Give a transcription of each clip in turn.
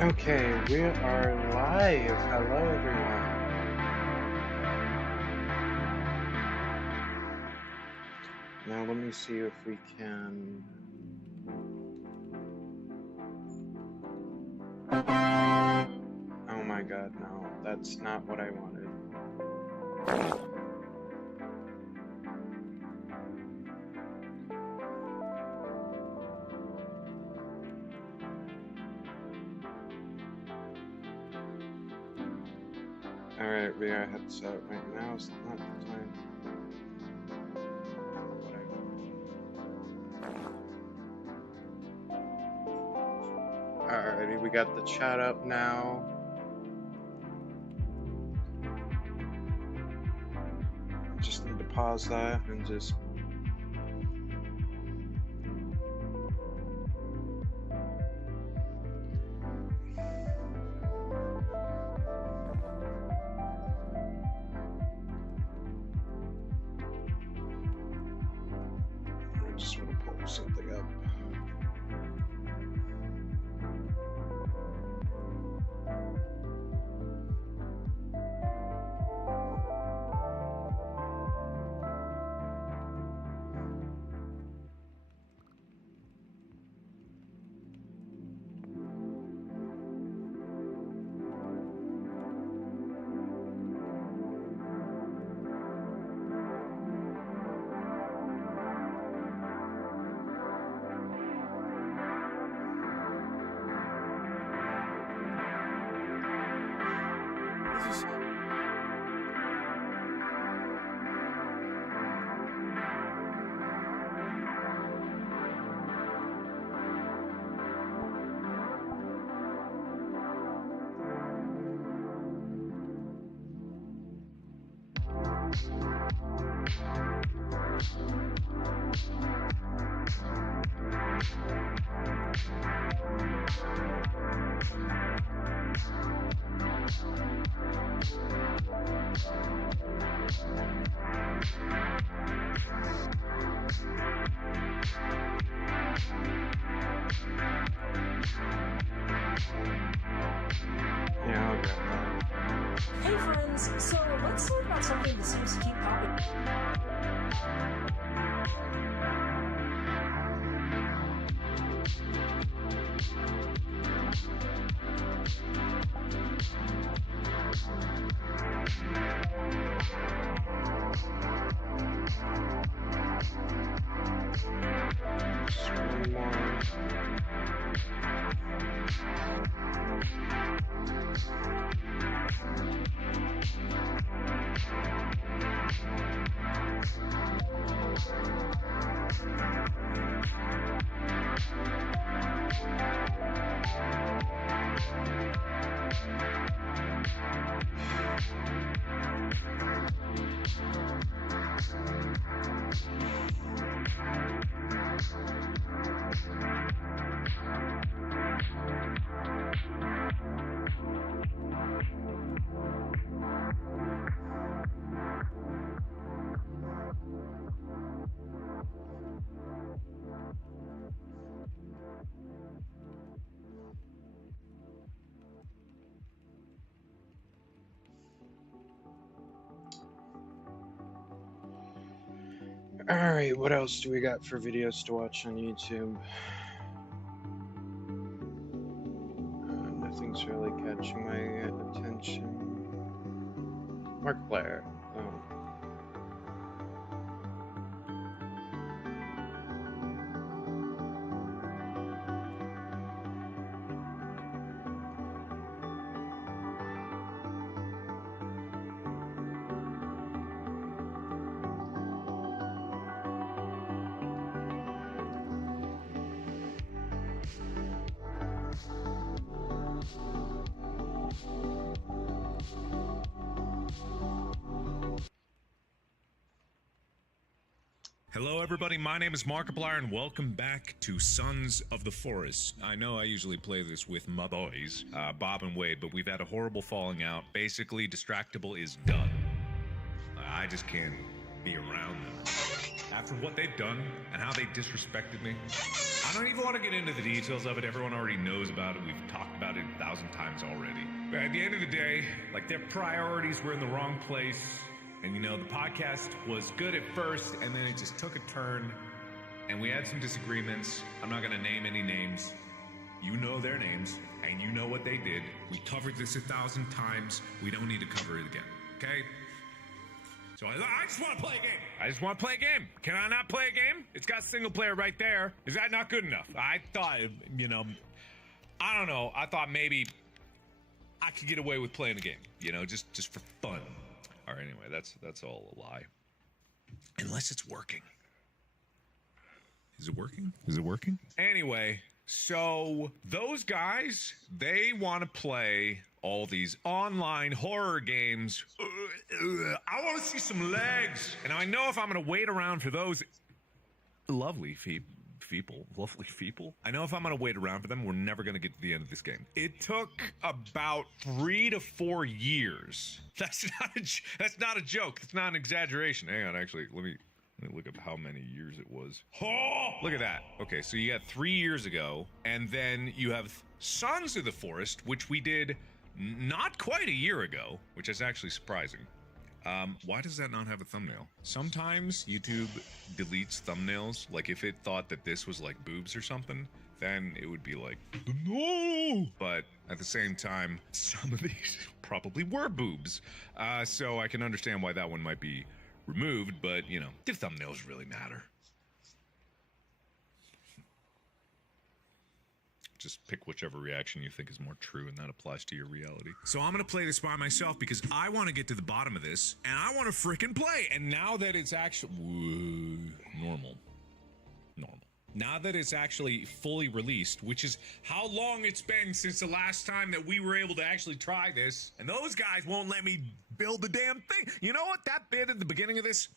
Okay, we are live. Hello, everyone. Now, let me see if we can. Oh my god, no. That's not what I wanted. Alright, we are headset right now. It's not the time. Alrighty, we got the chat up now. Just need to pause that and just. I just want to pull something up. Yeah, I'll get that. Hey friends, so let's talk about something that seems to keep popping. Just one more. Alright, what else do we got for videos to watch on YouTube? Nothing's really catching my attention. Markiplier. Oh. Hello everybody, my name is Markiplier and welcome back to Sons of the Forest. I know I usually play this with my boys, Bob and Wade, but we've had a horrible falling out. Basically, Distractable is done. I just can't be around them. after what they've done and how they disrespected me. I don't even want to get into the details of it. Everyone already knows about it. We've talked about it 1,000 times already. But at the end of the day, like, their priorities were in the wrong place. And you know, the podcast was good at first, and then it just took a turn. And we had some disagreements. I'm not going to name any names. You know their names, and you know what they did. We covered this 1,000 times. We don't need to cover it again, okay? So I just want to play a game. I just want to play a game. Can I not play a game? It's got single player right there. Is that not good enough? I thought, you know, I don't know. I thought maybe I could get away with playing a game, you know, just for fun. All right, anyway, that's all a lie. Unless it's working. Is it working? Is it working? Anyway, so those guys, they want to play all these online horror games. I want to see some legs. And I know if I'm going to wait around for those lovely people, I know if I'm going to wait around for them, we're never going to get to the end of this game. It took about 3 to 4 years. That's not a joke. That's not an exaggeration. Hang on, actually, let me look up how many years it was. Oh, look at that. Okay, so you got 3 years ago, and then you have Sons of the Forest, which we did not quite a year ago, which is actually surprising. Why does that not have a thumbnail? Sometimes YouTube deletes thumbnails. Like, if it thought that this was like boobs or something, then it would be like, no! But at the same time, some of these probably were boobs. So I can understand why that one might be removed, but, you know, do thumbnails really matter? Just pick whichever reaction you think is more true, and that applies to your reality. So I'm gonna play this by myself because I want to get to the bottom of this, and I want to freaking play. And now that it's actually normal. Now that it's actually fully released, which is how long it's been since the last time that we were able to actually try this, and those guys won't let me build the damn thing. You know what? That bit at the beginning of this,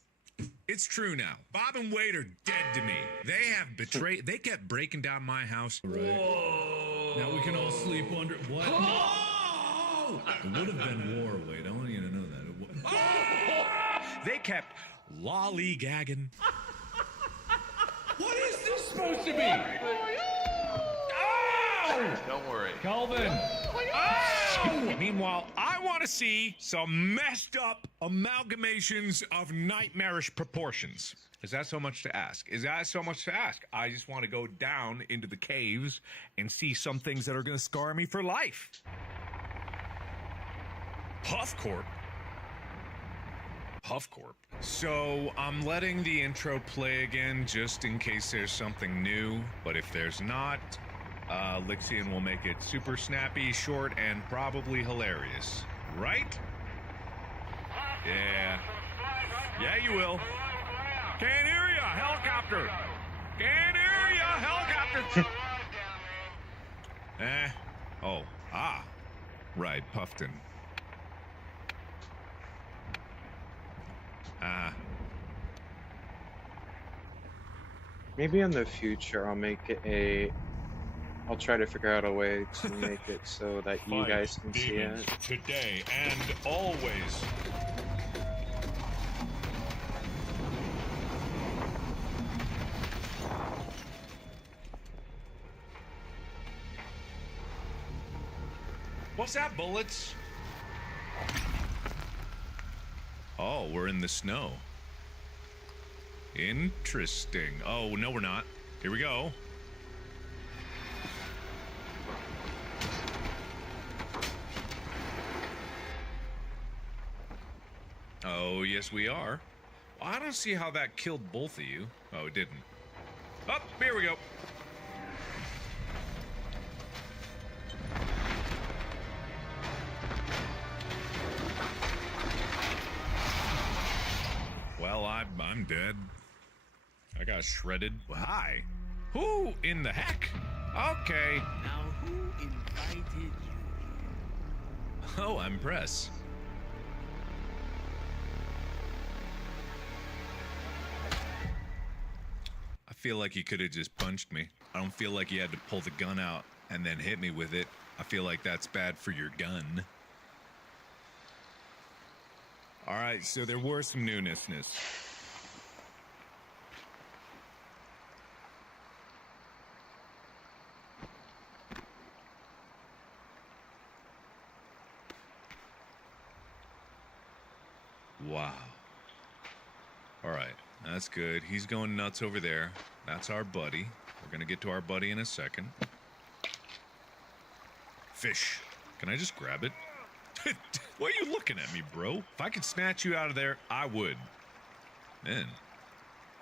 it's true now. Bob and Wade are dead to me. They have betrayed. They kept breaking down my house. Right. Whoa. Now we can all sleep under. What? Oh! It would have been war, Wade. I want you to know that. Oh! They kept lollygagging. What is this supposed to be? Oh! Don't worry. Calvin. Oh! Meanwhile, I want to see some messed up amalgamations of nightmarish proportions. Is that so much to ask? Is that so much to ask? I just want to go down into the caves and see some things that are going to scar me for life. Huffcorp. So I'm letting the intro play again just in case there's something new. But if there's not, Lixian will make it super snappy, short, and probably hilarious. Right? Yeah. Yeah, you will. Can't hear ya, helicopter! Can't hear ya, helicopter! Right, Puffton. Maybe in the future I'll try to figure out a way to make it so that you guys can see it. Today and always. What's that, bullets? Oh, we're in the snow. Interesting. Oh, no, we're not. Here we go. Oh, yes, we are. Well, I don't see how that killed both of you. Oh, it didn't. Oh, here we go. Well, I'm dead. I got shredded. Well, hi. Who in the heck? Okay. Now, who invited you? Oh, I'm Press. I feel like you could have just punched me. I don't feel like you had to pull the gun out and then hit me with it. I feel like that's bad for your gun. All right, so there were some newness. Wow. All right, that's good. He's going nuts over there. That's our buddy. We're gonna get to our buddy in a second. Fish. Can I just grab it? Why are you looking at me, bro? If I could snatch you out of there, I would. Man,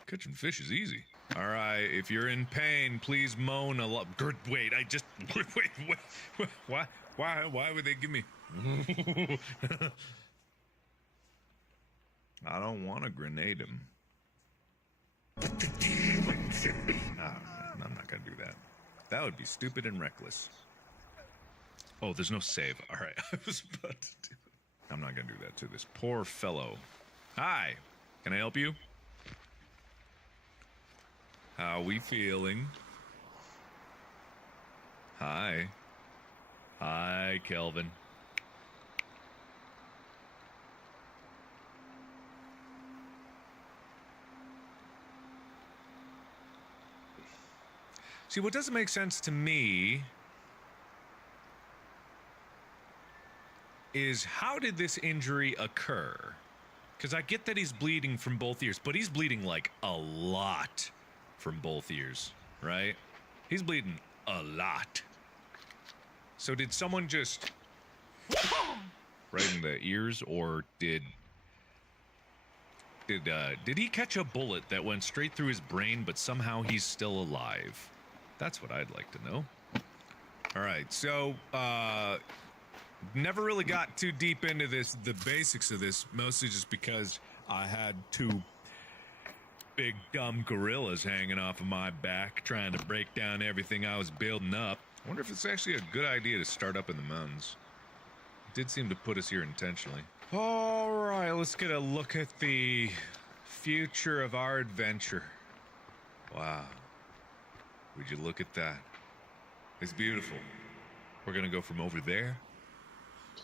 catching fish is easy. All right, if you're in pain, please moan a lot. Wait, I just wait. Why would they give me? I don't want to grenade him. I'm not gonna do that. That would be stupid and reckless. Oh, there's no save. All right, I was about to do it. I'm not gonna do that to this poor fellow. Hi, can I help you? How we feeling? Hi. Hi, Kelvin. See, what doesn't make sense to me is how did this injury occur? Because I get that he's bleeding from both ears, but he's bleeding like a lot from both ears, right? He's bleeding a lot. So did someone just right in the ears, or did he catch a bullet that went straight through his brain, but somehow he's still alive? That's what I'd like to know. All right, so never really got too deep into the basics of this, mostly just because I had two big dumb gorillas hanging off of my back trying to break down everything I was building up. I wonder if it's actually a good idea to start up in the mountains. It did seem to put us here intentionally. All right, let's get a look at the future of our adventure. Wow. Would you look at that? It's beautiful. We're gonna go from over there,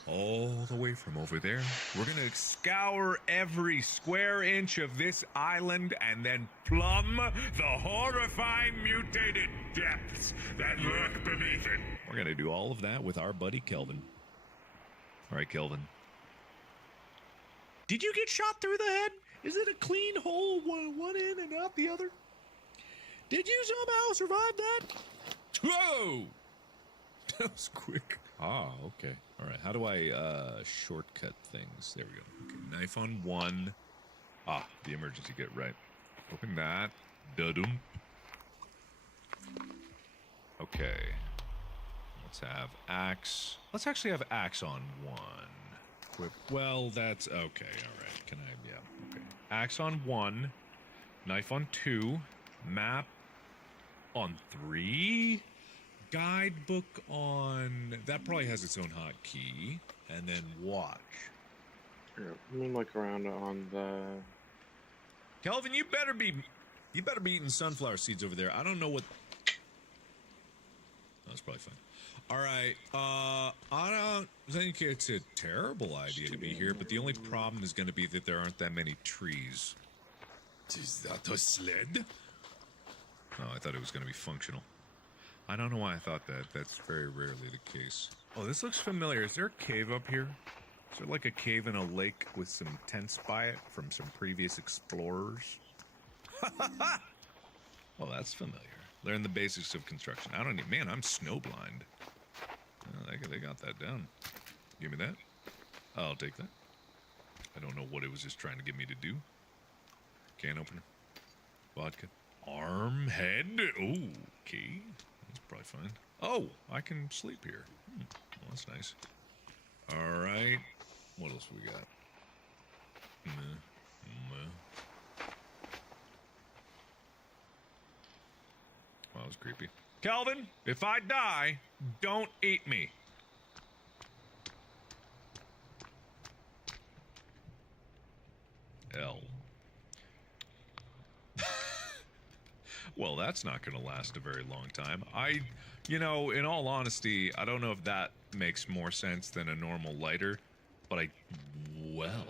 all the way from over there. We're gonna scour every square inch of this island and then plumb the horrifying mutated depths that lurk beneath it. We're gonna do all of that with our buddy Kelvin. All right, Kelvin. Did you get shot through the head? Is it a clean hole, one end and out the other? Did you somehow survive that? Whoa! That was quick. Ah, okay. All right, how do I shortcut things? There we go. Okay, knife on one. Ah, the emergency kit, right. Open that. Da-dum. Okay. Let's have axe. Let's actually have axe on one. Equip. Well, that's okay. All right. Can I? Yeah. Okay. Axe on one. Knife on two. Map on three. Guidebook on... That probably has its own hotkey. And then watch. Here, let me look around on the... Kelvin, you better be eating sunflower seeds over there. I don't know what... That's probably fine. All right, I don't think it's a terrible idea to be here, but the only problem is going to be that there aren't that many trees. Is that a sled? Oh, I thought it was going to be functional. I don't know why I thought that. That's very rarely the case. Oh, this looks familiar. Is there a cave up here? Is there like a cave in a lake with some tents by it from some previous explorers? Well, that's familiar. Learn the basics of construction. I don't need... Man, I'm snowblind. Oh, they got that down. Give me that. I'll take that. I don't know what it was just trying to get me to do. Can opener. Vodka. Arm head. Oh, okay. That's probably fine. Oh, I can sleep here. Well, that's nice. All right. What else we got? Well, that was creepy. Calvin, if I die, don't eat me. L. Well, that's not going to last a very long time. You know, in all honesty, I don't know if that makes more sense than a normal lighter, but well.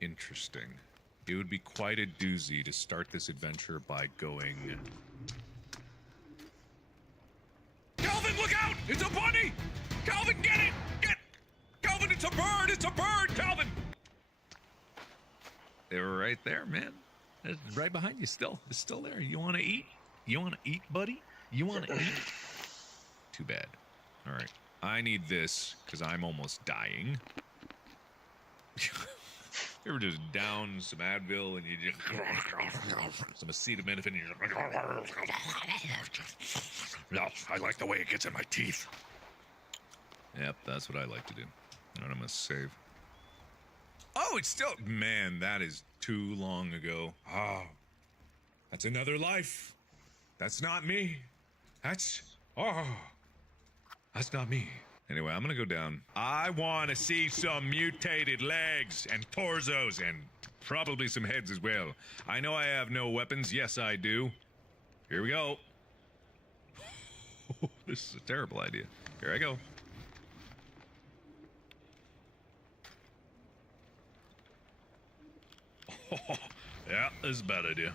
Interesting. It would be quite a doozy to start this adventure by going... Calvin, look out! It's a bunny! Calvin, get it! It's a bird! It's a bird, Calvin! They were right there, man. It's right behind you still. It's still there. You want to eat? You want to eat, buddy? You want to eat? Too bad. All right. I need this because I'm almost dying. You ever just down some Advil and you just some acetaminophen and you just no, I like the way it gets in my teeth. Yep, that's what I like to do. And I'm gonna save. Oh, it's still man, that is too long ago. Oh, that's another life. That's not me. That's not me. Anyway, I'm gonna go down. I want to see some mutated legs and torsos and probably some heads as well. I know I have no weapons. Yes, I do. Here we go. This is a terrible idea. Here I go. Yeah, this is a bad idea.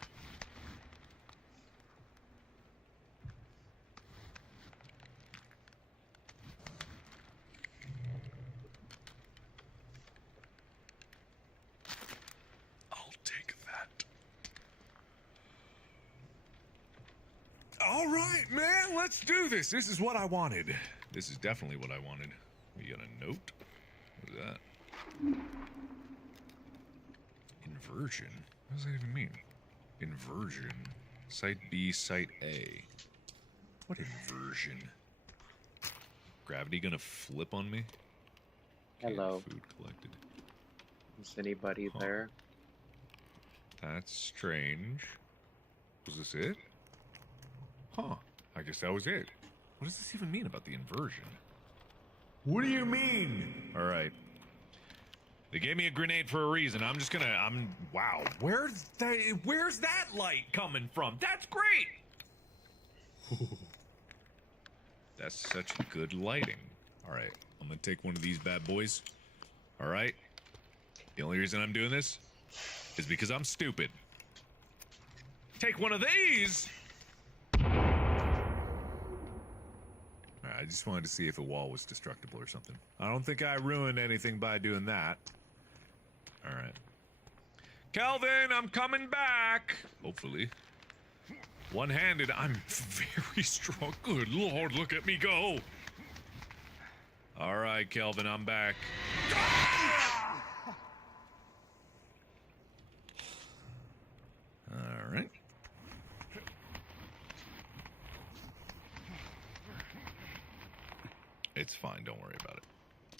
All right, man, let's do this. This is what I wanted. This is definitely what I wanted. We got a note. What is that? Inversion? What does that even mean? Inversion. Site B, Site A. What inversion? Gravity gonna flip on me? Okay, Hello. food collected. Is anybody there? That's strange. Was this it? Huh. I guess that was it. What does this even mean about the inversion? What do you mean? All right. They gave me a grenade for a reason. Wow. Where's that light coming from? That's great. That's such good lighting. All right. I'm going to take one of these bad boys. All right. The only reason I'm doing this is because I'm stupid. Take one of these. I just wanted to see if the wall was destructible or something. I don't think I ruined anything by doing that. All right. Calvin, I'm coming back. Hopefully. One-handed, I'm very strong. Good Lord, look at me go. All right, Calvin, I'm back. All right. It's fine, don't worry about it.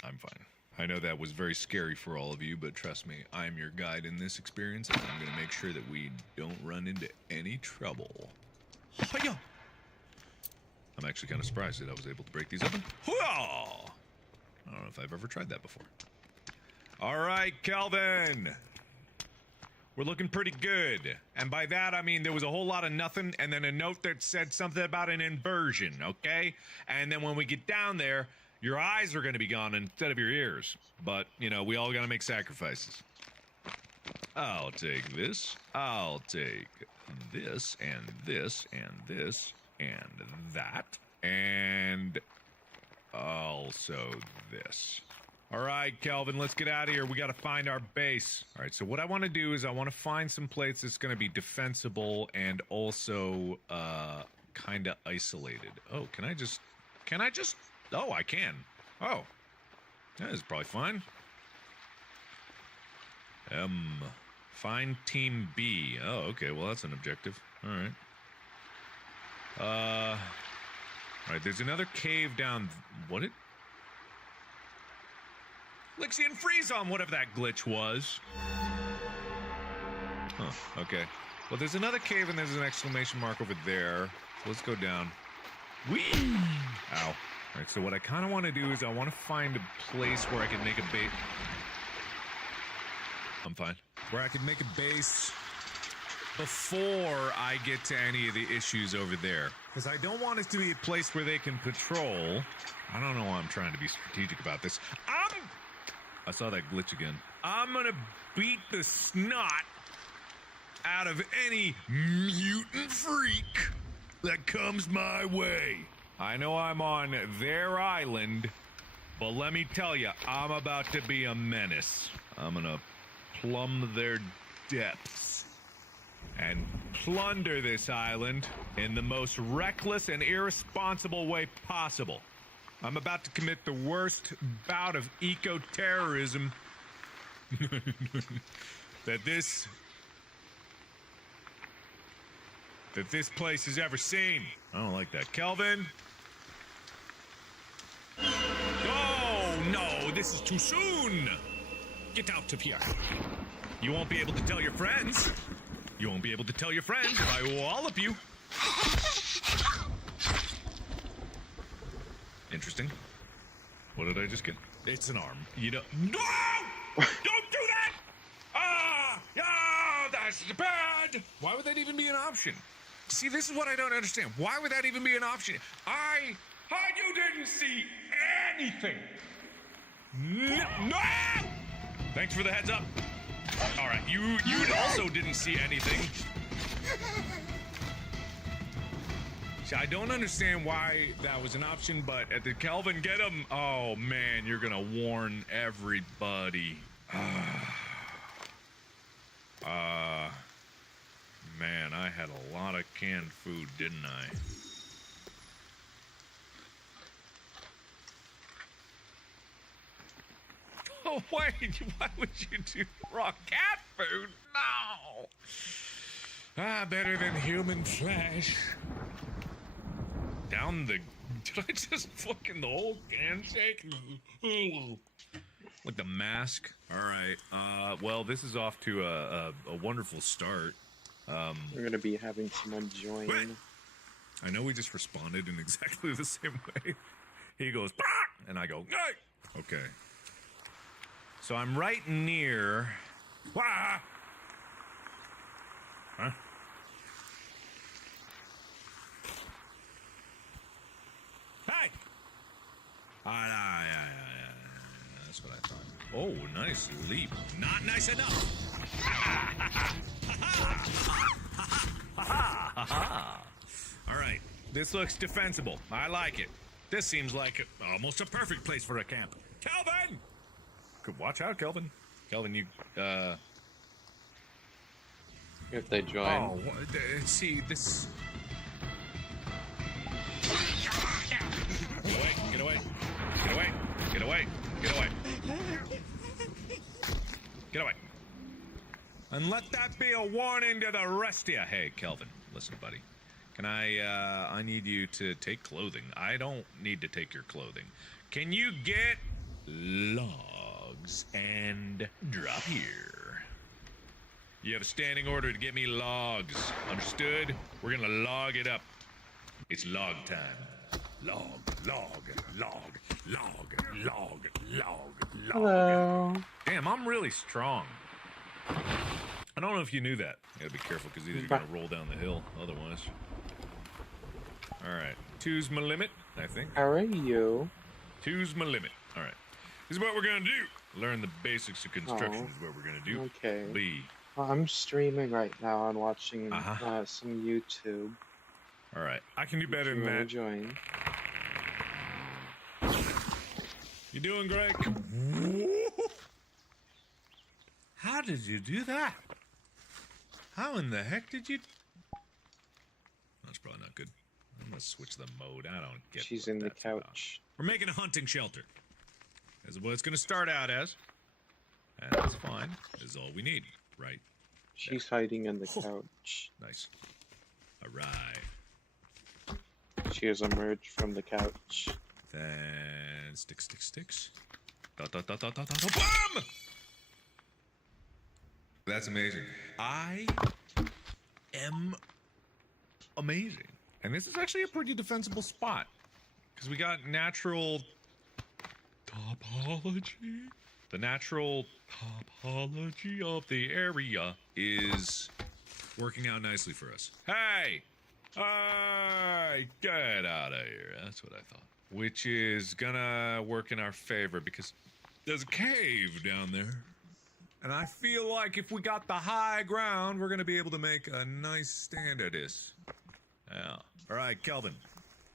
I'm fine. I know that was very scary for all of you, but trust me, I'm your guide in this experience, and I'm gonna make sure that we don't run into any trouble. Hiya! I'm actually kind of surprised that I was able to break these open. Hoo-ah! I don't know if I've ever tried that before. All right, Calvin! We're looking pretty good. And by that, I mean there was a whole lot of nothing and then a note that said something about an inversion, okay? And then when we get down there, your eyes are going to be gone instead of your ears. But, you know, we all got to make sacrifices. I'll take this. I'll take this and this and this and that. And also this. All right, Calvin, let's get out of here. We got to find our base. All right, so what I want to do is I want to find some place that's going to be defensible and also kind of isolated. Oh, can I just... Oh, I can. Oh, that is probably fine. Find Team B. Oh, okay, well, that's an objective. All right. All right, there's another cave down... What it... Lixian freeze on whatever that glitch was. Huh, okay. Well, there's another cave and there's an exclamation mark over there. So let's go down. Whee! Ow. All right, so what I kind of want to do is I want to find a place where I can make a base. I'm fine. Where I can make a base before I get to any of the issues over there. Because I don't want it to be a place where they can patrol. I don't know why I'm trying to be strategic about this. I saw that glitch again. I'm gonna beat the snot out of any mutant freak that comes my way. I know I'm on their island, But let me tell you, I'm about to be a menace. I'm gonna plumb their depths and plunder this island in the most reckless and irresponsible way possible. I'm about to commit the worst bout of eco-terrorism that this place has ever seen. I don't like that. Kelvin? Oh, no, this is too soon. Get out of here. You won't be able to tell your friends. You won't be able to tell your friends if I wallop you. Interesting. What did I just get? It's an arm. You don't. No! Don't do that! Ah! Yeah, that's bad! Why would that even be an option? See, this is what I don't understand. Why would that even be an option? You didn't see anything. No! Thanks for the heads up. All right, you also didn't see anything. See, I don't understand why that was an option, but at the Kelvin, get him. Oh man, you're gonna warn everybody. Man, I had a lot of canned food, didn't I? Oh wait, why would you do raw cat food? No. Better than human flesh. Down the. Did I just fucking the whole can shake? With the mask. All right. Well, this is off to a wonderful start. We're gonna be having someone join. Wait. I know we just responded in exactly the same way. He goes, bah! And I go, hey! Okay. So I'm right near. Wah! Huh? Hey! Yeah. That's what I thought. Oh, nice leap. Not nice enough. All right. This looks defensible. I like it. This seems like almost a perfect place for a camp. Kelvin! Watch out, Kelvin. Kelvin, you, If they join. Oh, see, this... Get away. Get away. Get away. Get away. Get away. And let that be a warning to the rest of you. Hey, Kelvin, listen, buddy. Can I need you to take clothing. I don't need to take your clothing. Can you get logs and drop here? You have a standing order to get me logs. Understood? We're gonna log it up. It's log time. Log, log, log, log, log, log, log. Hello. Damn, I'm really strong. I don't know if you knew that. You gotta be careful because either you're gonna roll down the hill, otherwise. Alright. Two's my limit, I think. How are you? Two's my limit. Alright. This is what we're gonna do. Learn the basics of construction is what we're gonna do. Okay. Lee. Well, I'm streaming right now and watching Uh-huh. some YouTube. Alright. I can do better If than you wanna that. join. You doing great? How did you do that? How in the heck did you... That's probably not good. I'm gonna switch the mode. I don't get She's what in the that's about. couch. We're making a hunting shelter. That's what it's gonna start out as. And that's fine. This is all we need, right? She's hiding in the couch. Nice. Alright. She has emerged from the couch. Then sticks. Dot, dot, dot, dot, dot, dot, BAM! That's amazing. I am amazing. And this is actually a pretty defensible spot. Because we got natural topology. The natural topology of the area is working out nicely for us. Hey! Hey! Get out of here. That's what I thought. Which is gonna work in our favor because there's a cave down there. And I feel like if we got the high ground, we're gonna be able to make a nice stand at this. Yeah. All right, Kelvin.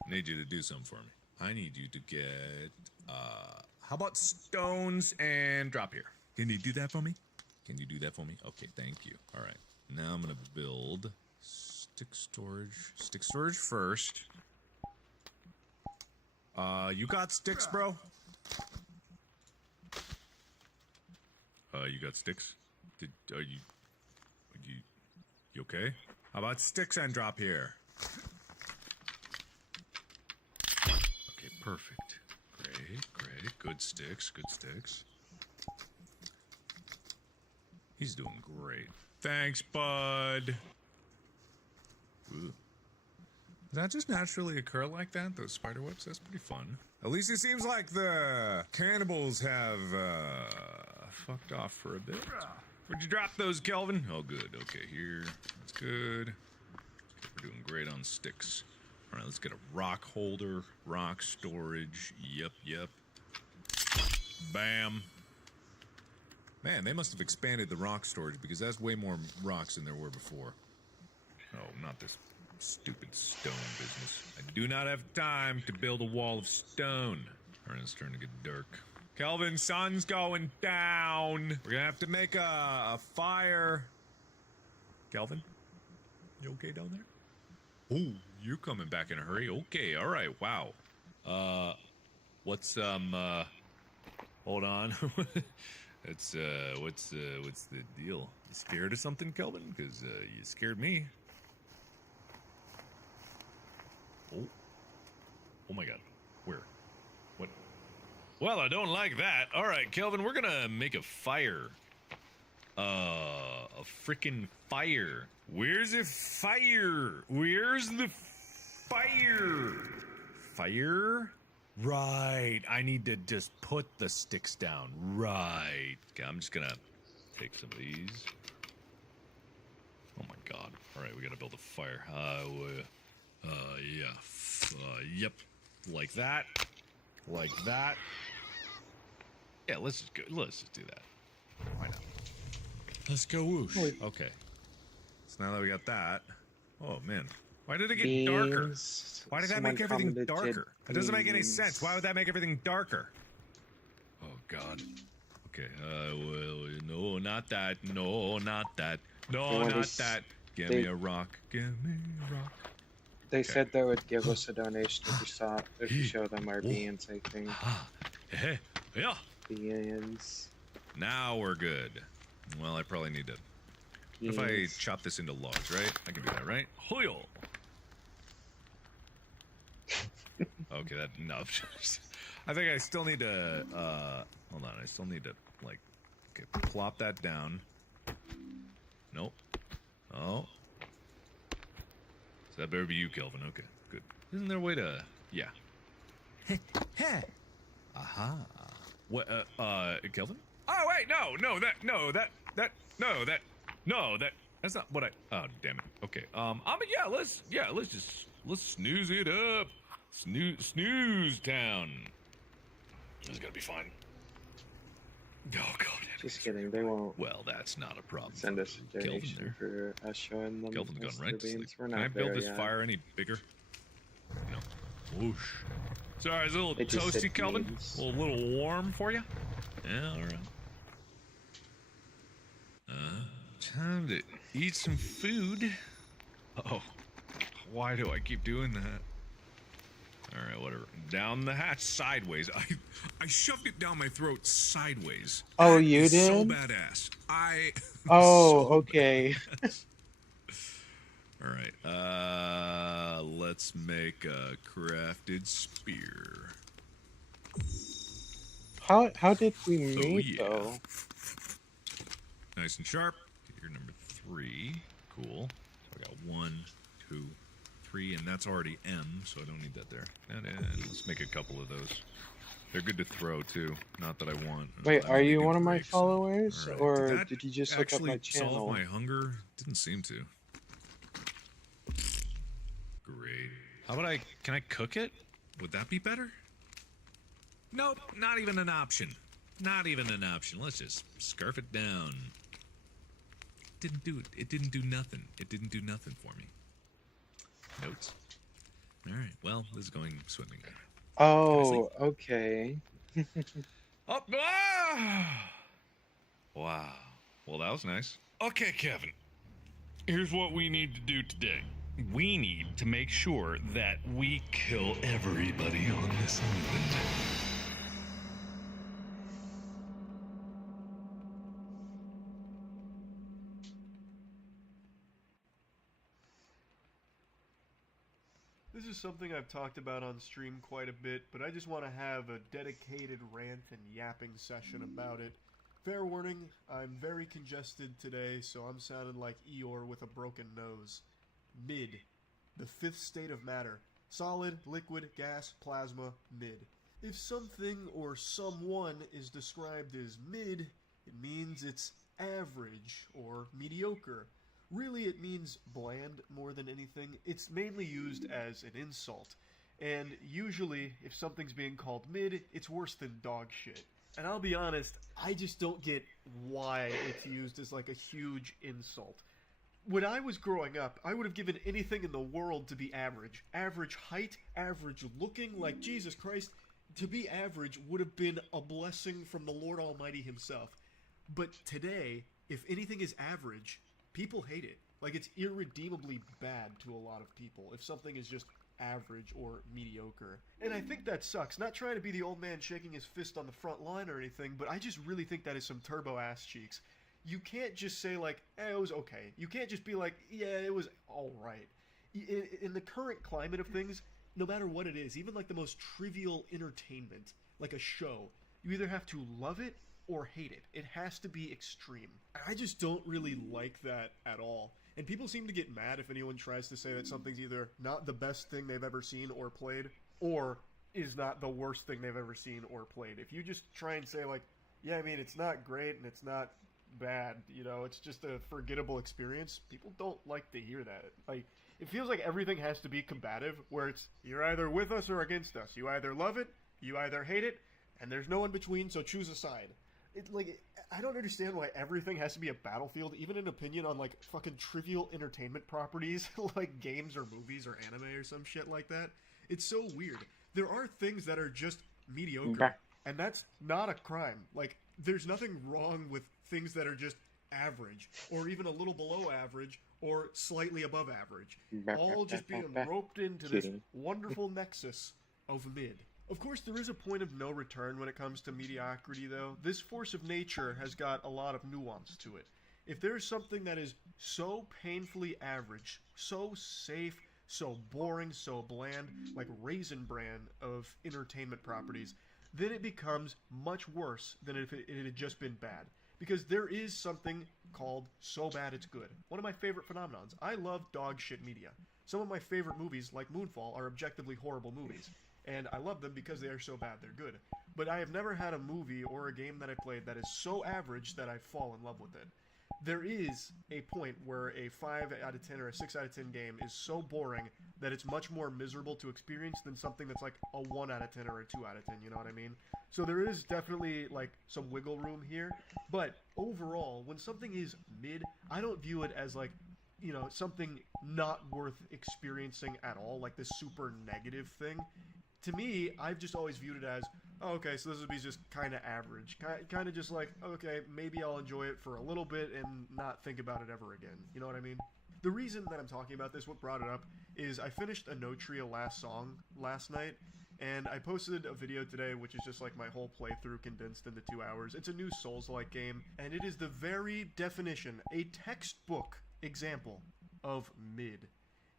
I need you to do something for me. I need you to get How about stones and drop here? Can you do that for me? Can you do that for me? Okay, thank you. All right. Now I'm gonna build stick storage. Stick storage first. You got sticks, bro? You got sticks? Are you okay? How about sticks and drop here? Okay, perfect. Great. Good sticks, good sticks. He's doing great. Thanks, bud. Ooh. Does that just naturally occur like that? Those spider webs? That's pretty fun. At least it seems like the cannibals have, fucked off for a bit. Where'd you drop those, Kelvin? Oh, good. Okay, here. That's good. Okay, we're doing great on sticks. All right, let's get a rock holder, rock storage. Yep. Bam. Man, they must have expanded the rock storage because that's way more rocks than there were before. Oh, not this stupid stone business. I do not have time to build a wall of stone. All right, it's starting to get dark. Kelvin, sun's going down. We're gonna have to make a fire. Kelvin, you okay down there? Ooh, you're coming back in a hurry. Okay, all right, wow. What's hold on. What's the deal? You scared of something, Kelvin? Because you scared me. Oh my God. Where? What? Well, I don't like that. All right, Kelvin, we're gonna make a fire. A freaking fire. Where's the fire? Where's the fire? Fire? Right. I need to just put the sticks down. Right. Okay, I'm just gonna take some of these. Oh my God. All right, we gotta build a fire. Yeah. Yep. Like that. Like that. Yeah, let's just do that. Why not? Let's go whoosh. Okay. So now that we got that. Oh man. Why did it get darker? Why did that make everything darker? That doesn't make any sense. Why would that make everything darker? Oh God. Okay. Well, no, not that. No, not that. No, not that. Give me a rock. Give me a rock. They said they would give us a donation if we show them our beans, I think. Yeah. Beans. Now we're good. Well, I probably need to. If I chop this into logs, right? I can do that, right? Hoyo. Okay, that enough. I think I still need to. Hold on. I still need to okay, plop that down. Nope. Oh. So that better be you, Kelvin. Okay, good. Isn't there a way to? Yeah. Aha. What? Kelvin? Oh wait, that's not what I. Oh damn it. Okay. Let's snooze it up. Snooze town. It's gonna be fine. Oh God. Just kidding. They won't. Well, that's not a problem. Send us a donation for us showing them. Kelvin's gone right to sleep. Can I build this fire any bigger? No. Whoosh. Sorry, it's a little toasty, Kelvin. A little warm for you? Yeah, all right. Time to eat some food. Oh, why do I keep doing that? All right, whatever. Down the hatch sideways. I shoved it down my throat sideways. Oh, that you did? So badass. Oh, okay. All right. Let's make a crafted spear. How did we meet though? Nice and sharp. You're number 3. Cool. So I got 1, 2, 3, and that's already M, so I don't need that there. And let's make a couple of those. They're good to throw too. Not that I want. Wait, are you one of my followers, right. or did you just look up my actually channel? solve my hunger? Didn't seem to. Great. How about can I cook it? Would that be better? Nope, not even an option. Not even an option. Let's just scarf it down. Didn't do it. It didn't do nothing. It didn't do nothing for me. Notes. All right. Well, this is going swimming. Oh, okay. Oh, ah! Wow. Well, that was nice. Okay, Kevin. Here's what we need to do today. We need to make sure that we kill everybody on this island. This is something I've talked about on stream quite a bit, but I just want to have a dedicated rant and yapping session about it. Fair warning, I'm very congested today, so I'm sounding like Eeyore with a broken nose. Mid. The fifth state of matter. Solid, liquid, gas, plasma, mid. If something or someone is described as mid, it means it's average or mediocre. Really, it means bland more than anything. It's mainly used as an insult. And usually, if something's being called mid, it's worse than dog shit. And I'll be honest, I just don't get why it's used as like a huge insult. When I was growing up, I would have given anything in the world to be average. Average height, average looking, like Jesus Christ. To be average would have been a blessing from the Lord Almighty himself. But today, if anything is average, people hate it. Like, it's irredeemably bad to a lot of people if something is just average or mediocre. And I think that sucks. Not trying to be the old man shaking his fist on the front line or anything, but I just really think that is some turbo ass cheeks. You can't just say like, it was okay. You can't just be like, yeah, it was alright. In the current climate of things, no matter what it is, even like the most trivial entertainment, like a show, you either have to love it or hate it. It has to be extreme. I just don't really like that at all. And people seem to get mad if anyone tries to say that something's either not the best thing they've ever seen or played, or is not the worst thing they've ever seen or played. If you just try and say like, yeah, I mean, it's not great and it's not bad, you know, it's just a forgettable experience, people don't like to hear that. Like, it feels like everything has to be combative, where it's, you're either with us or against us. You either love it, you either hate it, and there's no in between, so choose a side. I don't understand why everything has to be a battlefield, even an opinion on, like, fucking trivial entertainment properties, like games or movies or anime or some shit like that. It's so weird. There are things that are just mediocre, and that's not a crime. Like, there's nothing wrong with things that are just average, or even a little below average, or slightly above average. All just being roped into this wonderful nexus of mid. Of course, there is a point of no return when it comes to mediocrity, though. This force of nature has got a lot of nuance to it. If there's something that is so painfully average, so safe, so boring, so bland, like Raisin Bran of entertainment properties, then it becomes much worse than if it had just been bad. Because there is something called so bad it's good. One of my favorite phenomenons. I love dog shit media. Some of my favorite movies, like Moonfall, are objectively horrible movies. And I love them because they are so bad they're good. But I have never had a movie or a game that I played that is so average that I fall in love with it. There is a point where a 5 out of 10 or a 6 out of 10 game is so boring that it's much more miserable to experience than something that's like a 1 out of 10 or a 2 out of 10, you know what I mean? So there is definitely like some wiggle room here, but overall, when something is mid, I don't view it as like, you know, something not worth experiencing at all, like this super negative thing. To me, I've just always viewed it as, oh, okay, so this would be just kind of average. Kind of just like, okay, maybe I'll enjoy it for a little bit and not think about it ever again. You know what I mean? The reason that I'm talking about this, what brought it up, is I finished Anotria last night, and I posted a video today, which is just like my whole playthrough condensed into 2 hours. It's a new Souls-like game, and it is the very definition, a textbook example of mid.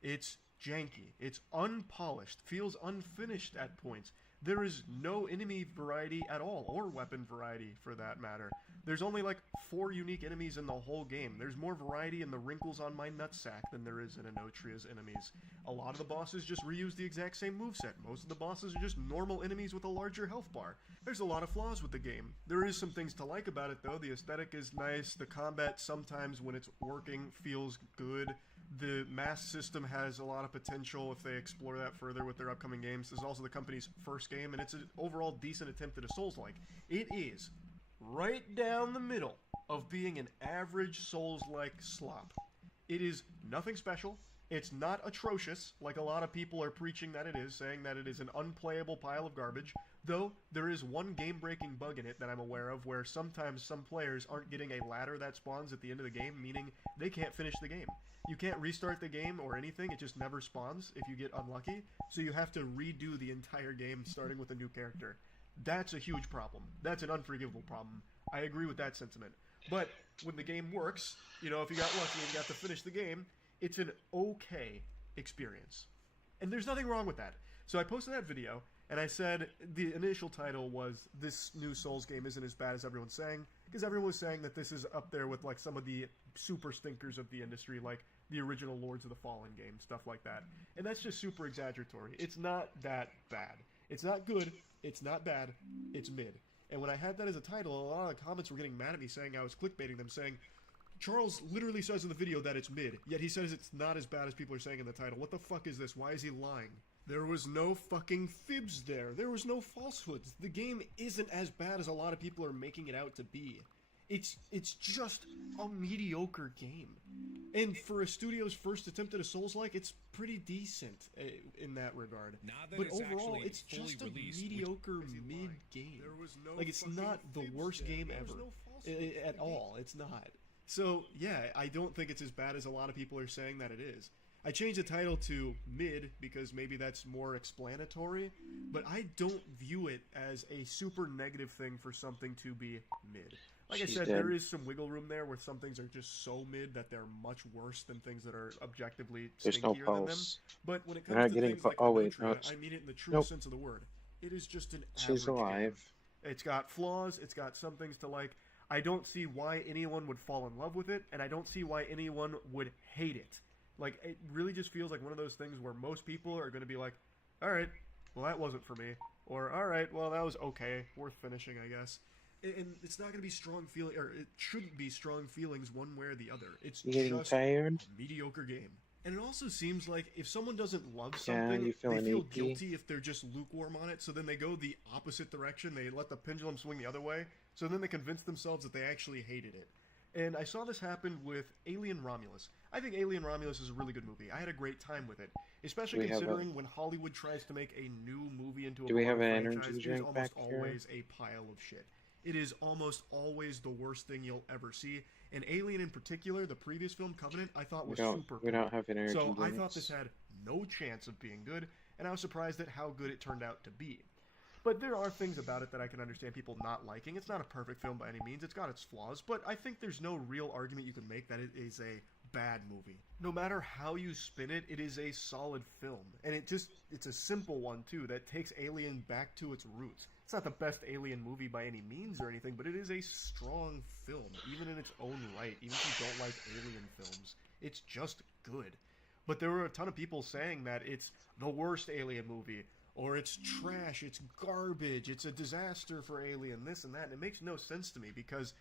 It's janky, it's unpolished, feels unfinished at points. There is no enemy variety at all, or weapon variety for that matter. There's only like 4 unique enemies in the whole game. There's more variety in the wrinkles on my nutsack than there is in Anotria's enemies. A lot of the bosses just reuse the exact same moveset. Most of the bosses are just normal enemies with a larger health bar. There's a lot of flaws with the game. There is some things to like about it though. The aesthetic is nice. The combat sometimes when it's working feels good. The mass system has a lot of potential if they explore that further with their upcoming games. This is also the company's first game, and it's an overall decent attempt at a Souls-like. It is right down the middle of being an average Souls-like slop. It is nothing special. It's not atrocious, like a lot of people are preaching that it is, saying that it is an unplayable pile of garbage, though there is one game-breaking bug in it that I'm aware of where sometimes some players aren't getting a ladder that spawns at the end of the game, meaning they can't finish the game. You can't restart the game or anything, it just never spawns if you get unlucky, so you have to redo the entire game starting with a new character. That's a huge problem. That's an unforgivable problem. I agree with that sentiment. But when the game works, you know, if you got lucky and got to finish the game, it's an okay experience. And there's nothing wrong with that. So I posted that video, and I said the initial title was, this new Souls game isn't as bad as everyone's saying, because everyone was saying that this is up there with like some of the super stinkers of the industry, like the original Lords of the Fallen game, stuff like that. And that's just super exaggeratory. It's not that bad. It's not good, it's not bad, it's mid. And when I had that as a title, a lot of the comments were getting mad at me saying I was clickbaiting them, saying, Charles literally says in the video that it's mid, yet he says it's not as bad as people are saying in the title. What the fuck is this? Why is he lying? There was no fucking fibs there. There was no falsehoods. The game isn't as bad as a lot of people are making it out to be. It's just a mediocre game. And for a studio's first attempt at a Souls-like, it's pretty decent in that regard. But overall, it's just a mediocre mid-game. Like, it's not the worst game ever. At all. It's not. So, yeah, I don't think it's as bad as a lot of people are saying that it is. I changed the title to mid because maybe that's more explanatory, but I don't view it as a super negative thing for something to be mid. Like I said, there is some wiggle room there where some things are just so mid that they're much worse than things that are objectively stinkier than them. But when it comes to things like Elytra, I mean it in the true sense of the word. It is just an average game. It's got flaws, it's got some things to like. I don't see why anyone would fall in love with it, and I don't see why anyone would hate it. Like, it really just feels like one of those things where most people are going to be like, alright, well that wasn't for me. Or, alright, well that was okay, worth finishing, I guess. And it's not going to be strong feeling, or it shouldn't be strong feelings one way or the other. It's just a mediocre game. And it also seems like if someone doesn't love something, they feel guilty if they're just lukewarm on it, so then they go the opposite direction, they let the pendulum swing the other way, so then they convince themselves that they actually hated it. And I saw this happen with Alien Romulus. I think Alien Romulus is a really good movie. I had a great time with it, especially considering when Hollywood tries to make a new movie into a franchise, it is almost always a pile of shit. It is almost always the worst thing you'll ever see. And Alien in particular, the previous film, Covenant, I thought was super cool. So I thought this had no chance of being good, and I was surprised at how good it turned out to be. But there are things about it that I can understand people not liking. It's not a perfect film by any means. It's got its flaws, but I think there's no real argument you can make that it is a bad movie. No matter how you spin it, it is a solid film. And it's a simple one, too, that takes Alien back to its roots. It's not the best Alien movie by any means or anything, but it is a strong film, even in its own right. Even if you don't like Alien films, it's just good. But there were a ton of people saying that it's the worst Alien movie, or it's trash, it's garbage, it's a disaster for Alien, this and that, and it makes no sense to me because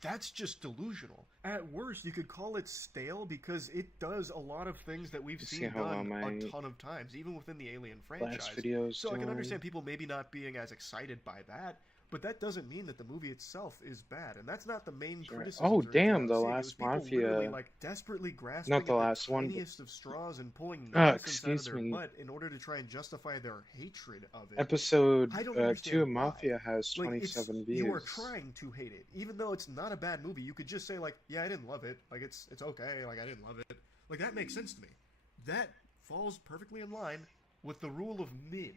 that's just delusional. At worst, you could call it stale because it does a lot of things that we've seen done a ton of times, even within the Alien franchise. So I can understand people maybe not being as excited by that, but that doesn't mean that the movie itself is bad, and that's not the main criticism. Oh damn, the last Mafia. Like desperately grasping not the last one. Of straws and pulling nonsense out of their butt in order to try and justify their hatred of it. Episode 2 of Mafia has 27 views. You are trying to hate it, even though it's not a bad movie. You could just say like, yeah, I didn't love it. Like it's okay. Like I didn't love it. Like that makes sense to me. That falls perfectly in line with the rule of mid.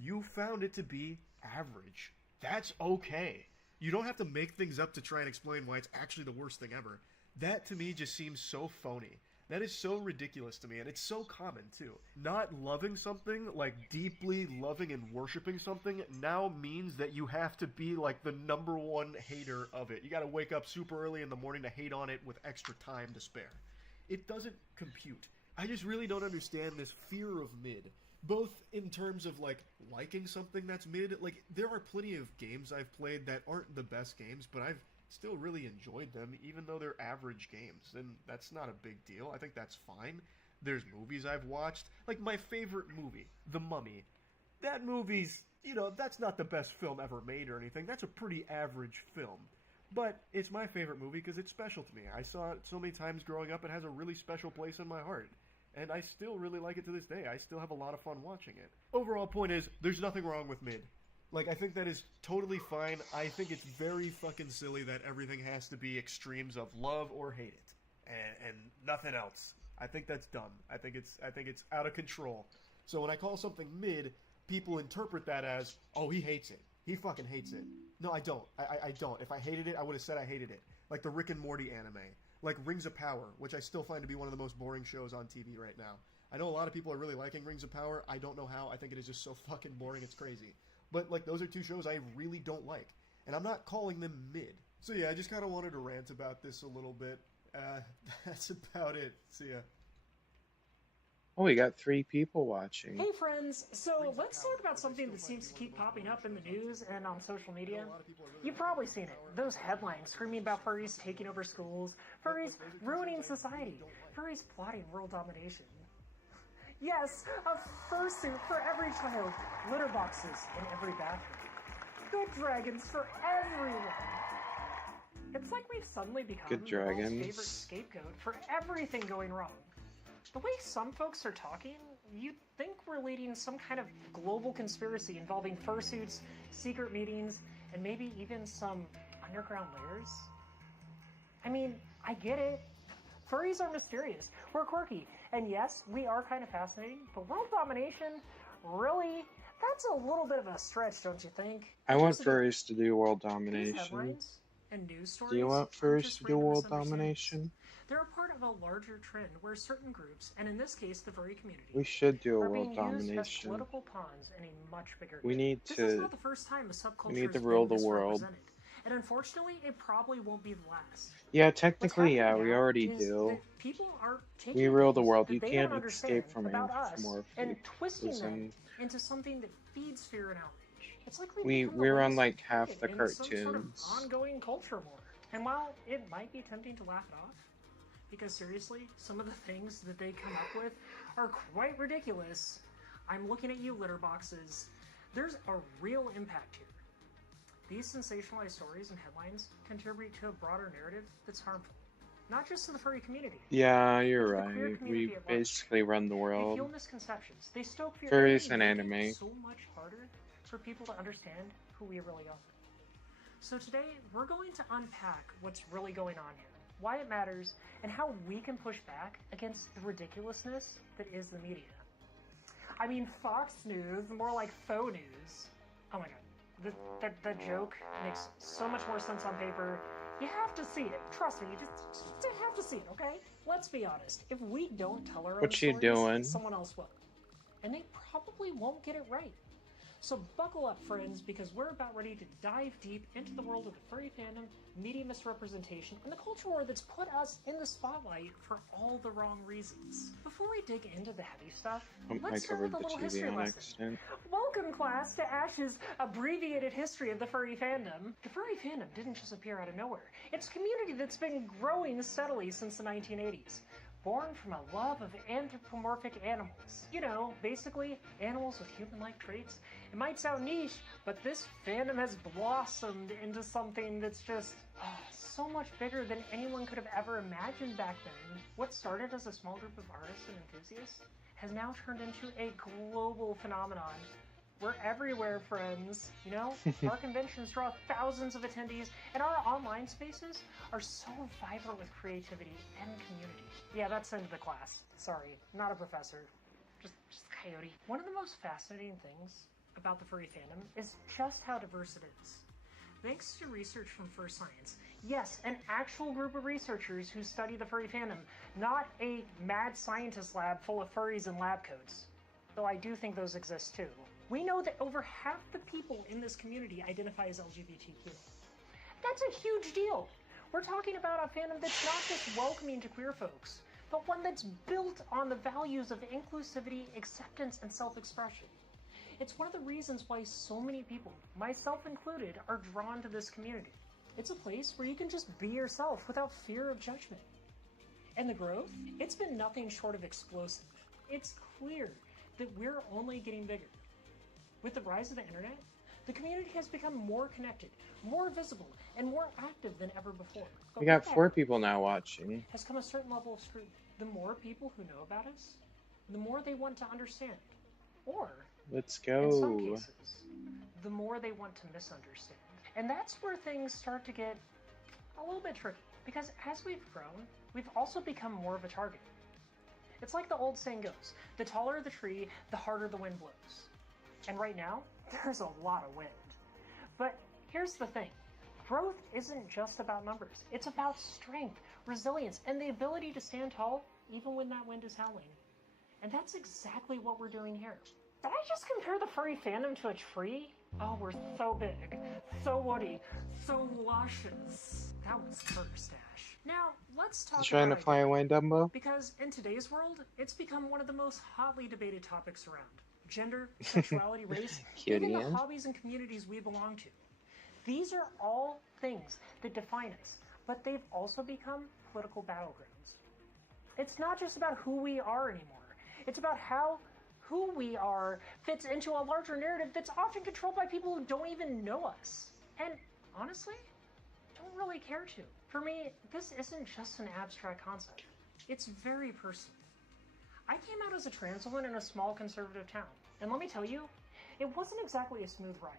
You found it to be average. That's okay. You don't have to make things up to try and explain why it's actually the worst thing ever. That, to me, just seems so phony. That is so ridiculous to me, and it's so common, too. Not loving something, like deeply loving and worshiping something, now means that you have to be, like, the #1 hater of it. You gotta wake up super early in the morning to hate on it with extra time to spare. It doesn't compute. I just really don't understand this fear of mid. Both in terms of, like, liking something that's mid. Like, there are plenty of games I've played that aren't the best games, but I've still really enjoyed them, even though they're average games. And that's not a big deal. I think that's fine. There's movies I've watched. Like, my favorite movie, The Mummy. That movie's, you know, that's not the best film ever made or anything. That's a pretty average film. But it's my favorite movie because it's special to me. I saw it so many times growing up, it has a really special place in my heart. and I still really like it to this day. I still have a lot of fun watching it. Overall point is, there's nothing wrong with mid. Like, I think that is totally fine. I think it's very fucking silly that everything has to be extremes of love or hate it, and nothing else. I think that's dumb. I think it's out of control. So when I call something mid, people interpret that as, oh, he hates it. He fucking hates it. No, I don't. I don't. If I hated it, I would have said I hated it. Like the Rick and Morty anime. Like Rings of Power, which I still find to be one of the most boring shows on TV right now. I know a lot of people are really liking Rings of Power. I don't know how. I think it is just so fucking boring, it's crazy. But, like, those are two shows I really don't like. And I'm not calling them mid. So, yeah, I just kind of wanted to rant about this a little bit. That's about it. See ya. Oh, we got 3 people watching. Hey friends, so let's talk about something that seems to keep popping up in the news and on social media. You've probably seen it. Those headlines screaming about furries taking over schools, furries ruining society, furries plotting world domination. Yes, a fursuit for every child, litter boxes in every bathroom, good dragons for everyone. It's like we've suddenly become Good the world's dragons. favorite scapegoat for everything going wrong. The way some folks are talking, you'd think we're leading some kind of global conspiracy involving fursuits, secret meetings, and maybe even some underground layers. I mean, I get it. Furries are mysterious, we're quirky, and yes, we are kind of fascinating, but world domination? Really? That's a little bit of a stretch, don't you think? I want Just again, furries to do world these domination. headlines and news stories Do you want aren't furries just to do random world misunderstandings. domination? They're a part of a larger trend where certain groups, and in this case the furry community, We should do a are world being used as domination. political pawns in a much bigger We game. need This is to. not the first time a subculture need to has rule been the world. misrepresented. And unfortunately, it probably won't be the last. Yeah, What's technically, yeah, happening we now already is do. that people are taking We rule the things world. that You they can't don't escape understand from about us and twisting them anthropomorphism. into something that feeds fear and outrage. It's like We become the we're on latest like half kid the in some sort of cartoons. ongoing culture war. And while it might be tempting to laugh it off, because seriously, some of the things that they come up with are quite ridiculous. I'm looking at you, litter boxes. There's a real impact here. These sensationalized stories and headlines contribute to a broader narrative that's harmful, not just to the furry community. Yeah, you're The queer right. community We at large. basically run the They world. fuel misconceptions. They stoke fear. Furries and and they make anime. it so much harder for people to understand who we really are. So today, we're going to unpack what's really going on here, why it matters, and how we can push back against the ridiculousness that is the media. I mean, Fox News, more like faux news. Oh my god. The joke makes so much more sense on paper. You have to see it. Trust me, you just have to see it, okay? Let's be honest. If we don't tell our own What you stories, doing? someone else will. And they probably won't get it right. So buckle up, friends, because we're about ready to dive deep into the world of the furry fandom, media misrepresentation, and the culture war that's put us in the spotlight for all the wrong reasons. Before we dig into the heavy stuff, Oh, I let's start with covered a the little TV history on lesson. accident. Welcome, class, to Ash's abbreviated history of the furry fandom. The furry fandom didn't just appear out of nowhere. It's a community that's been growing steadily since the 1980s. Born from a love of anthropomorphic animals. You know, basically, animals with human-like traits. It might sound niche, but this fandom has blossomed into something that's just so much bigger than anyone could have ever imagined back then. What started as a small group of artists and enthusiasts has now turned into a global phenomenon. We're everywhere, friends. You know, our conventions draw thousands of attendees, and our online spaces are so vibrant with creativity and community. Yeah, that's the end of the class. Sorry, not a professor. Just a coyote. One of the most fascinating things about the furry fandom is just how diverse it is. Thanks to research from Fur Science, yes, an actual group of researchers who study the furry fandom, not a mad scientist lab full of furries in lab coats. Though I do think those exist too. We know that over half the people in this community identify as LGBTQ. That's a huge deal. We're talking about a fandom that's not just welcoming to queer folks, but one that's built on the values of inclusivity, acceptance, and self-expression. It's one of the reasons why so many people, myself included, are drawn to this community. It's a place where you can just be yourself without fear of judgment. And the growth? It's been nothing short of explosive. It's clear that we're only getting bigger. With the rise of the internet, the community has become more connected, more visible, and more active than ever before. But We got with 4 that people now watching. has come a certain level of scrutiny. the more people who know about us, the more they want to understand. Or, Let's in some go. cases, the more they want to misunderstand. And that's where things start to get a little bit tricky. Because as we've grown, we've also become more of a target. It's like the old saying goes, the taller the tree, the harder the wind blows. And right now, there's a lot of wind. But here's the thing. Growth isn't just about numbers. It's about strength, resilience, and the ability to stand tall even when that wind is howling. And that's exactly what we're doing here. Did I just compare the furry fandom to a tree? Oh, we're so big, so woody, so luscious. That was cursed, Ash. Now, let's talk You trying to about fly away, Dumbo? because in today's world, it's become one of the most hotly debated topics around. Gender, sexuality, race, even the Cutie. hobbies and communities we belong to. These are all things that define us, but they've also become political battlegrounds. It's not just about who we are anymore. It's about how who we are fits into a larger narrative that's often controlled by people who don't even know us. And honestly, don't really care to. For me, this isn't just an abstract concept. It's very personal. I came out as a trans woman in a small conservative town, and let me tell you, it wasn't exactly a smooth ride.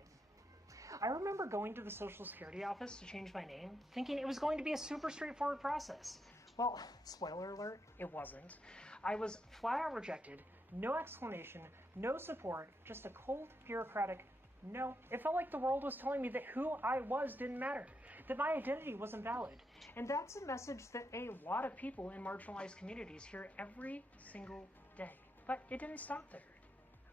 I remember going to the Social Security office to change my name, thinking it was going to be a super straightforward process. Well, spoiler alert, it wasn't. I was flat out rejected, no explanation, no support, just a cold, bureaucratic no. It felt like the world was telling me that who I was didn't matter, that my identity wasn't valid. And that's a message that a lot of people in marginalized communities hear every single day. But it didn't stop there.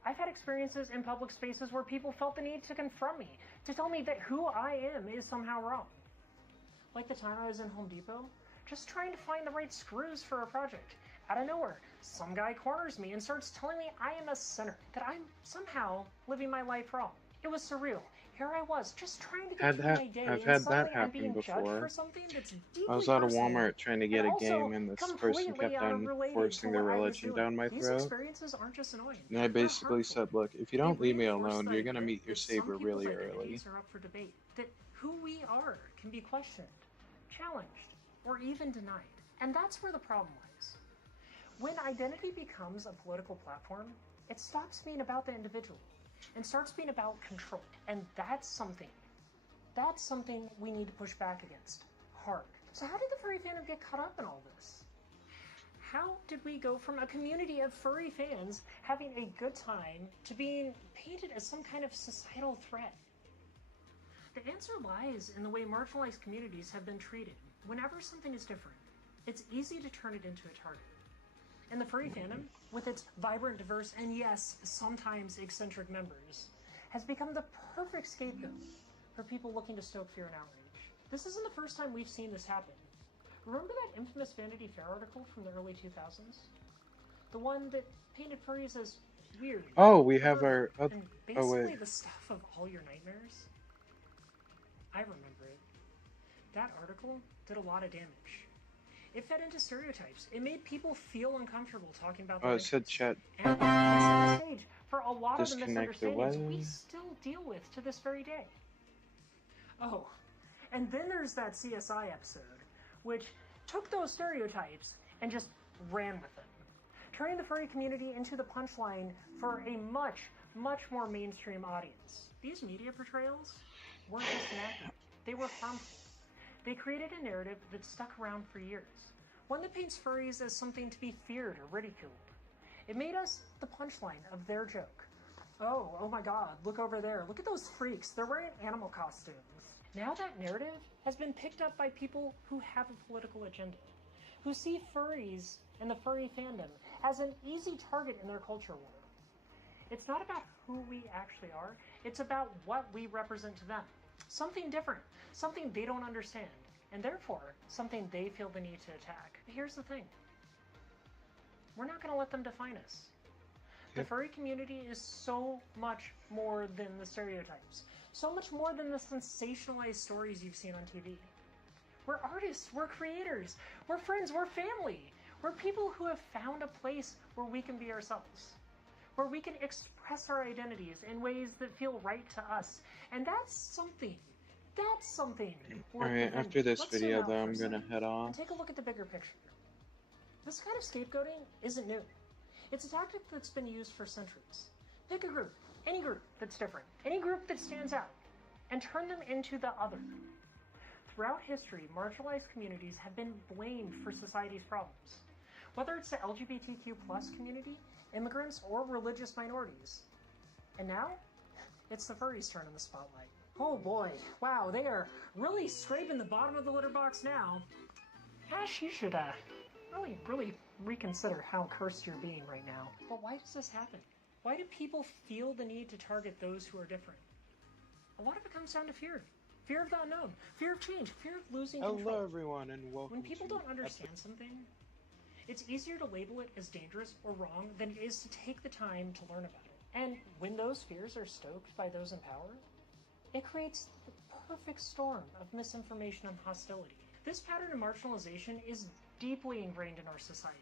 I've had experiences in public spaces where people felt the need to confront me, to tell me that who I am is somehow wrong. Like the time I was in Home Depot, just trying to find the right screws for a project. Out of nowhere, some guy corners me and starts telling me I am a sinner, that I'm somehow living my life wrong. It was surreal. Here I was, just trying to get through my day, I've and had that suddenly I'm happen being judged before. for something that's deeply I was out of personal, Walmart trying to get and a also game, and this person completely kept on unrelated forcing to their what I was religion doing. down my These throat. experiences aren't just annoying. And I They're basically hurtful. said, look, if you They don't leave me reinforce alone, the you're gonna idea meet your that savior some really people's early. identities are up for debate, that who we are can be questioned, challenged, or even denied. And that's where the problem lies. When identity becomes a political platform, it stops being about the individual and starts being about control. And that's something we need to push back against hard. So how did the furry fandom get caught up in all this? How did we go from a community of furry fans having a good time to being painted as some kind of societal threat? The answer lies in the way marginalized communities have been treated. Whenever something is different, it's easy to turn it into a target. And the furry fandom, with its vibrant, diverse, and yes, sometimes eccentric members, has become the perfect scapegoat for people looking to stoke fear and outrage. This isn't the first time we've seen this happen. Remember that infamous Vanity Fair article from the early 2000s? The one that painted furries as weird. Oh, we have our... and basically wait. the stuff of all your nightmares. I remember it. That article did a lot of damage. It fed into stereotypes. It made people feel uncomfortable talking about their Oh, it said interests. chat. And it set the stage for a lot of the Disconnect the misunderstandings we what? still deal with to this very day. Oh, and then there's that CSI episode, which took those stereotypes and just ran with them, turning the furry community into the punchline for a much, much more mainstream audience. These media portrayals weren't just inaccurate, they were harmful. They created a narrative that stuck around for years, one that paints furries as something to be feared or ridiculed. It made us the punchline of their joke. Oh my god, look over there, look at those freaks, they're wearing animal costumes. Now that narrative has been picked up by people who have a political agenda, who see furries and the furry fandom as an easy target in their culture war. It's not about who we actually are, it's about what we represent to them. Something different, something they don't understand, and therefore, something they feel the need to attack. But here's the thing. We're not going to let them define us. The furry community is so much more than the stereotypes. So much more than the sensationalized stories you've seen on TV. We're artists, we're creators, we're friends, we're family. We're people who have found a place where we can be ourselves, where we can express our identities in ways that feel right to us. And that's something worth Alright, defending. after this Let's zoom video out though, for a I'm gonna second head off. and take a look at the bigger picture. This kind of scapegoating isn't new. It's a tactic that's been used for centuries. Pick a group, any group that's different, any group that stands out, and turn them into the other. Throughout history, marginalized communities have been blamed for society's problems. Whether it's the LGBTQ+ community, immigrants, or religious minorities. And now, it's the furries' turn in the spotlight. Oh boy, wow, they are really scraping the bottom of the litter box now. Ash, you should really reconsider how cursed you're being right now. But why does this happen? Why do people feel the need to target those who are different? A lot of it comes down to fear. Fear of the unknown, fear of change, fear of losing control. Hello everyone and welcome When people to don't understand something, it's easier to label it as dangerous or wrong than it is to take the time to learn about it. And when those fears are stoked by those in power, it creates the perfect storm of misinformation and hostility. This pattern of marginalization is deeply ingrained in our society.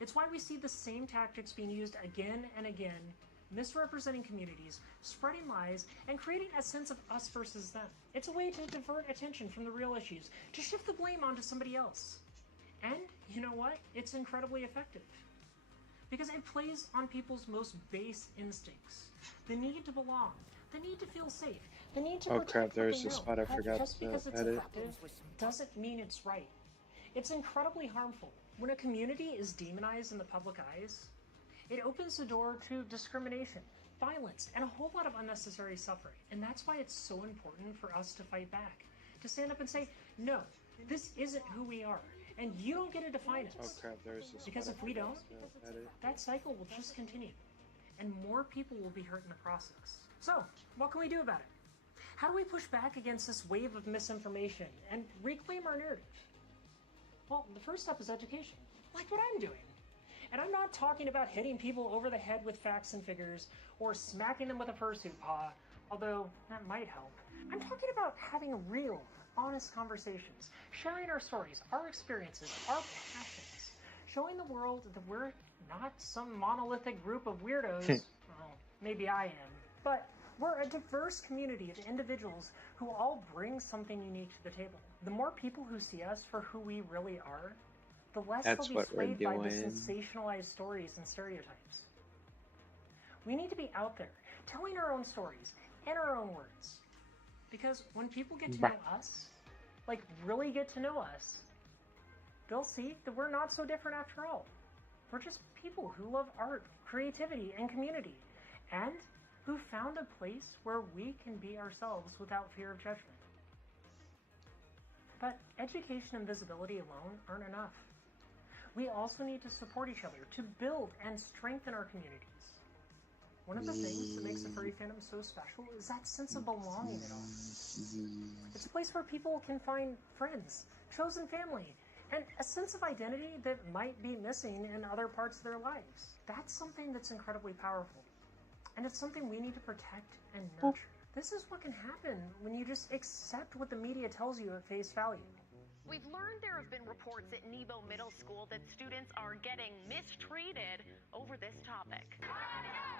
It's why we see the same tactics being used again and again, misrepresenting communities, spreading lies, and creating a sense of us versus them. It's a way to divert attention from the real issues, to shift the blame onto somebody else. And you know what? It's incredibly effective. Because it plays on people's most base instincts. The need to belong, the need to feel safe, the need to Oh protect crap, what there's they the know. spot I forgot Just to because it's edit. effective doesn't mean it's right. It's incredibly harmful. When a community is demonized in the public eyes, it opens the door to discrimination, violence, and a whole lot of unnecessary suffering. And that's why it's so important for us to fight back. To stand up and say, no, this isn't who we are. And you don't get to define Oh us. crap, there's the spot Because I if we forgot don't, to edit. that cycle will just continue. And more people will be hurt in the process. So, what can we do about it? How do we push back against this wave of misinformation and reclaim our narrative? Well, the first step is education, like what I'm doing. And I'm not talking about hitting people over the head with facts and figures or smacking them with a fursuit paw, although that might help. I'm talking about having real, honest conversations, sharing our stories, our experiences, our passions, showing the world that we're not some monolithic group of weirdos. Well, maybe I am, but we're a diverse community of individuals who all bring something unique to the table. The more people who see us for who we really are, the less That's they'll be what we're swayed by the doing. sensationalized stories and stereotypes. We need to be out there, telling our own stories in our own words. Because when people get to know us, like really get to know us, they'll see that we're not so different after all. We're just people who love art, creativity, and community, and who found a place where we can be ourselves without fear of judgment. But education and visibility alone aren't enough. We also need to support each other to build and strengthen our communities. One of the things that makes the furry fandom so special is that sense of belonging in all. It's a place where people can find friends, chosen family, and a sense of identity that might be missing in other parts of their lives. That's something that's incredibly powerful. And it's something we need to protect and nurture. This is what can happen when you just accept what the media tells you at face value. We've learned there have been reports at Nebo Middle School that students are getting mistreated over this topic.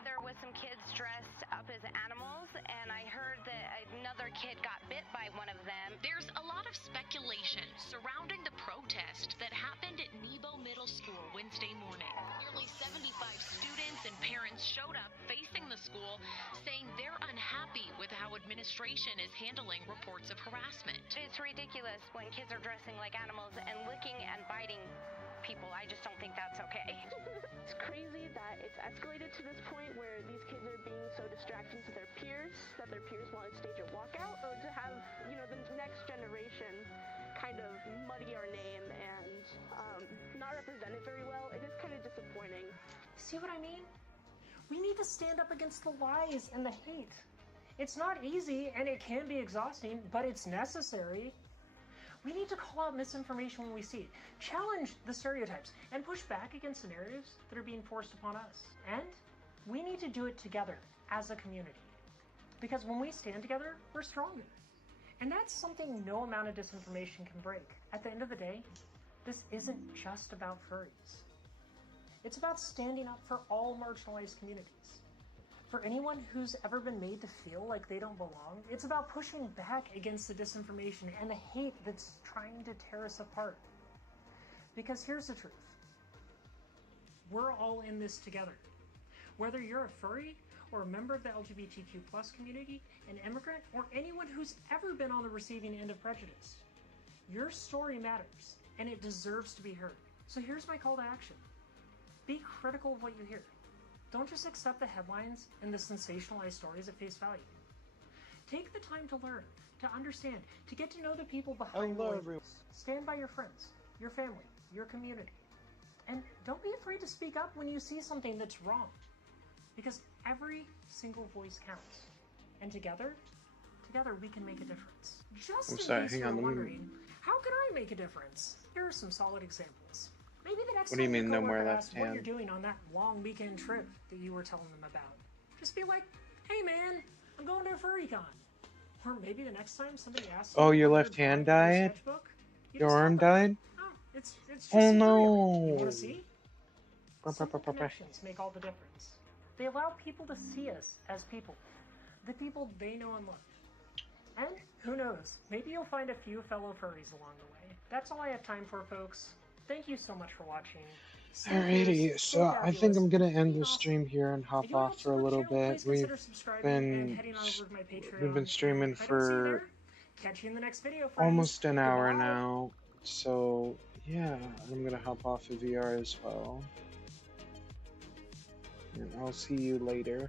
There was some kids dressed up as animals, and I heard that another kid got bit by one of them. There's a lot of speculation surrounding the protest that happened at Nebo Middle School Wednesday morning. Nearly 75 students and parents showed up facing the school, saying they're unhappy with how administration is handling reports of harassment. It's ridiculous when kids are dressing like animals and licking and biting people. I just don't think that's okay. It's crazy that it's escalated to this point where these kids are being so distracting to their peers that their peers want to stage a walkout, or to have, the next generation kind of muddy our name and not represent it very well. It is kind of disappointing. See what I mean? We need to stand up against the lies and the hate. It's not easy and it can be exhausting, but it's necessary. We need to call out misinformation when we see it, challenge the stereotypes, and push back against the narratives that are being forced upon us. And we need to do it together as a community. Because when we stand together, we're stronger. And that's something no amount of disinformation can break. At the end of the day, this isn't just about furries. It's about standing up for all marginalized communities. For anyone who's ever been made to feel like they don't belong, it's about pushing back against the disinformation and the hate that's trying to tear us apart. Because here's the truth. We're all in this together. Whether you're a furry, or a member of the LGBTQ plus community, an immigrant, or anyone who's ever been on the receiving end of prejudice, your story matters, and it deserves to be heard. So here's my call to action. Be critical of what you hear. Don't just accept the headlines and the sensationalized stories at face value. Take the time to learn, to understand, to get to know the people behind the labels. Stand by your friends, your family, your community. And don't be afraid to speak up when you see something that's wrong. Because every single voice counts. And together we can make a difference. Just in case you're wondering, how can I make a difference? Here are some solid examples. Maybe the next time your coworker asks what you're doing on that long weekend trip that you were telling them about, just be like, hey man, I'm going to a FurryCon. Or maybe the next time somebody asks you, oh, your left hand died? Your arm died? Oh, it's just oh no! You want to see? Simple connections make all the difference. They allow people to see us as people, the people they know and love. And who knows, maybe you'll find a few fellow furries along the way. That's all I have time for, folks. Thank you so much for watching. Alrighty, so I think I'm gonna end the stream here and hop off for a little bit. We've been streaming for almost an hour now, so yeah, I'm gonna hop off of VR as well. And I'll see you later.